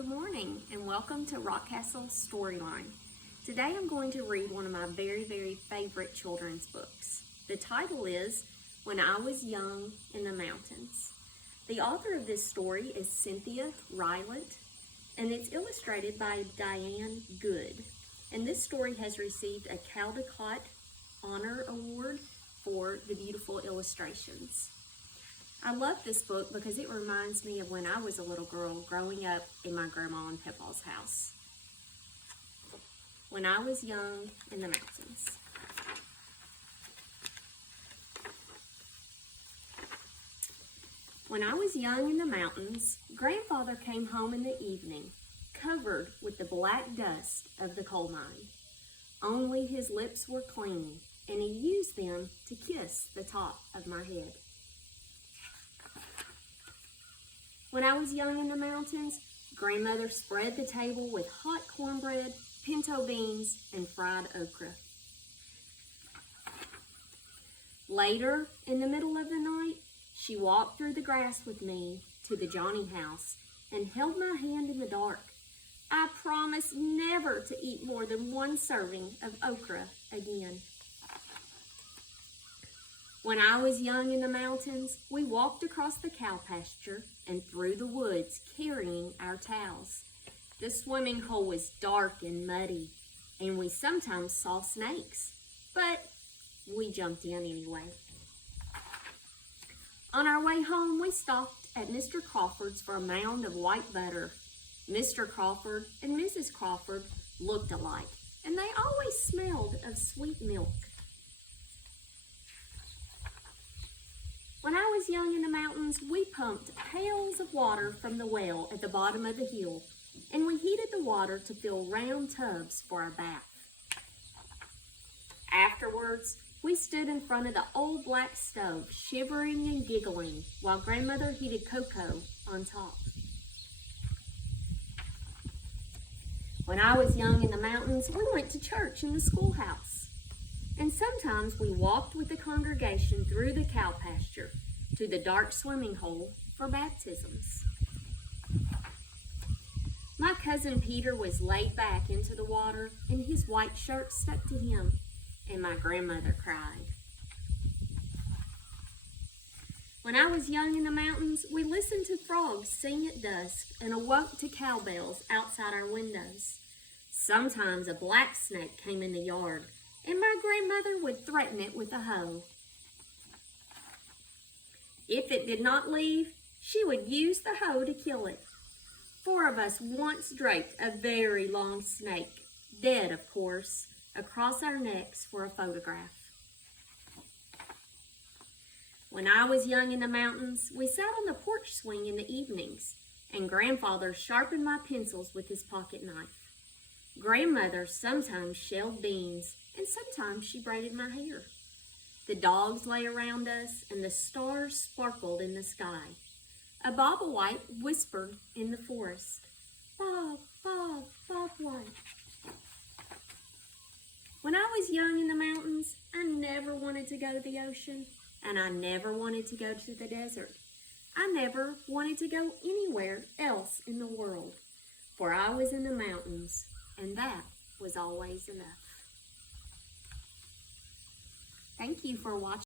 Good morning and welcome to Rockcastle Storyline. Today I'm going to read one of my very favorite children's books. The title is When I Was Young in the Mountains. The author of this story is Cynthia Rylant and it's illustrated by Diane Good. And this story has received a Caldecott Honor Award for the beautiful illustrations. I love this book because it reminds me of when I was a little girl growing up in my grandma and papa's house. When I was young in the mountains. When I was young in the mountains, Grandfather came home in the evening, covered with the black dust of the coal mine. Only his lips were clean, and he used them to kiss the top of my head. When I was young in the mountains, Grandmother spread the table with hot cornbread, pinto beans, and fried okra. Later, in the middle of the night, she walked through the grass with me to the Johnny house and held my hand in the dark. I promised never to eat more than one serving of okra again. When I was young in the mountains, we walked across the cow pasture and through the woods carrying our towels. The swimming hole was dark and muddy, and we sometimes saw snakes, but we jumped in anyway. On our way home, we stopped at Mr. Crawford's for a mound of white butter. Mr. Crawford and Mrs. Crawford looked alike, and they always smelled of sweet milk. When I was young in the mountains, we pumped pails of water from the well at the bottom of the hill, and we heated the water to fill round tubs for our bath. Afterwards, we stood in front of the old black stove, shivering and giggling, while Grandmother heated cocoa on top. When I was young in the mountains, we went to church in the schoolhouse. And sometimes we walked with the congregation through the cow pasture to the dark swimming hole for baptisms. My cousin Peter was laid back into the water and his white shirt stuck to him, and my grandmother cried. When I was young in the mountains, we listened to frogs sing at dusk and awoke to cowbells outside our windows. Sometimes a black snake came in the yard, and my grandmother would threaten it with a hoe. If it did not leave, she would use the hoe to kill it. 4 of us once draped a very long snake, dead of course, across our necks for a photograph. When I was young in the mountains, we sat on the porch swing in the evenings, and Grandfather sharpened my pencils with his pocket knife. Grandmother sometimes shelled beans, and sometimes she braided my hair. The dogs lay around us, and the stars sparkled in the sky. A bobwhite whispered in the forest, "Bob, Bob, bobwhite." When I was young in the mountains, I never wanted to go to the ocean, and I never wanted to go to the desert. I never wanted to go anywhere else in the world, for I was in the mountains, and that was always enough. Thank you for watching.